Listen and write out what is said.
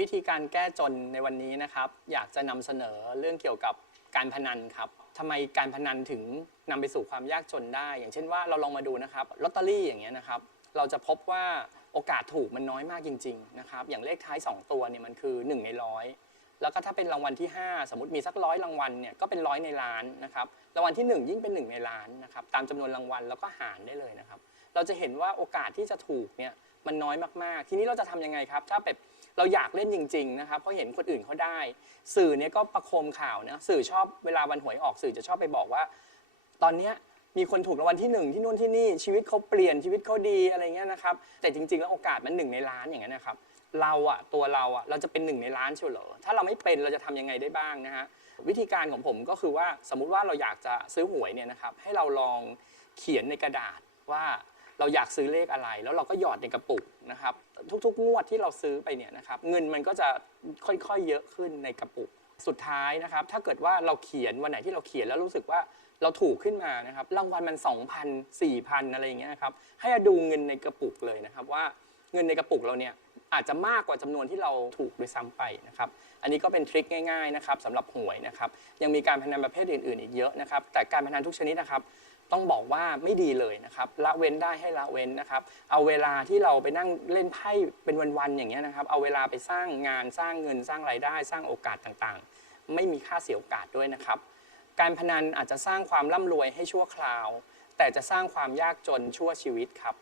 วิธีการแก้จนในวันนี้นะครับ อยากจะนำเสนอเรื่องเกี่ยวกับการพนันครับทำไมการพนันถึงนำไปสู่ความยากจนได้ อย่างเช่นว่าเราลองมาดูนะครับลอตเตอรี่อย่างเงี้ยนะครับ เราจะพบว่าโอกาสถูกมันน้อยมากจริงๆนะครับอย่างเลขท้าย 2 ตัวเนี่ยมันคือ 1 ในร้อยแล้วก็ถ้าเป็นรางวัลที่ 5 สมมติมีสักร้อยรางวัลเนี่ยก็เป็นร้อยในล้านนะครับรางวัลที่ 1 ยิ่งเป็น 1 ในล้านนะครับตามจำนวนรางวัลแล้วก็หารได้เลยนะครับ เราจะเห็นว่าโอกาสที่จะถูกเนี่ย มันน้อยมากๆ ทีนี้เราจะทำยังไงครับ ถ้าแบบเราอยากเล่นจริงๆนะครับเพราะเห็นคนอื่นเขาได้ สื่อเนี่ยก็ประโคมข่าวนะสื่อชอบเวลาวันหวยออกสื่อจะชอบไปบอกว่า ตอนเนี้ยมีคนถูกรางวัลที่หนึ่งที่นู่นที่นี่ชีวิตเขาเปลี่ยนชีวิตเขาดีอะไรเงี้ยนะครับแต่จริงๆแล้วโอกาสมันหนึ่งในล้านอย่างเงี้ยนะครับเราอะตัวเราอะเราจะเป็นหนึ่งในล้านเชียวเหรอถ้าเราไม่เป็นเราจะทำยังไงได้บ้างนะฮะวิธีการของผมก็คือว่าสมมุติว่าเราอยากจะซื้อหวยเนี่ยนะครับให้เราลองเขียนในกระดาษว่า เราอยากซื้อเลขอะไร แล้วเราก็หยอดในกระปุกนะครับทุกๆ งวดที่เราซื้อไปเนี่ยนะครับเงินมันก็จะค่อยๆเยอะขึ้นในกระปุก สุดท้ายนะครับถ้าเกิดว่าเราเขียนวันไหนที่เราเขียนแล้วรู้สึกว่าเราถูกขึ้นมานะครับรางวัลมัน2,000 4,000อะไรอย่างเงี้ยนะครับให้ดูเงินในกระปุกเลยนะครับว่าเงินในกระปุกเราเนี่ยอาจจะมากกว่าจำนวนที่เราถูกด้วยซ้ำไปนะครับ อันนี้ก็เป็นทริคง่ายๆนะครับสำหรับหวยนะครับ ยังมีการพนันประเภทอื่นๆ อีกเยอะนะครับ แต่การพนันทุกชนิดนะครับ ต้องบอกว่าไม่ดีเลยนะครับละเว้นได้ให้ละเว้นนะครับ เอาเวลาที่เราไปนั่งเล่นไพ่เป็นวันๆอย่างเงี้ยนะครับ เอาเวลาไปสร้างงานสร้างเงินสร้างรายได้ สร้างโอกาสต่างๆ ไม่มีค่าเสียโอกาสด้วยนะครับ การพนันอาจจะสร้างความร่ำรวยให้ชั่วคราว แต่จะสร้างความยากจนชั่วชีวิตครับ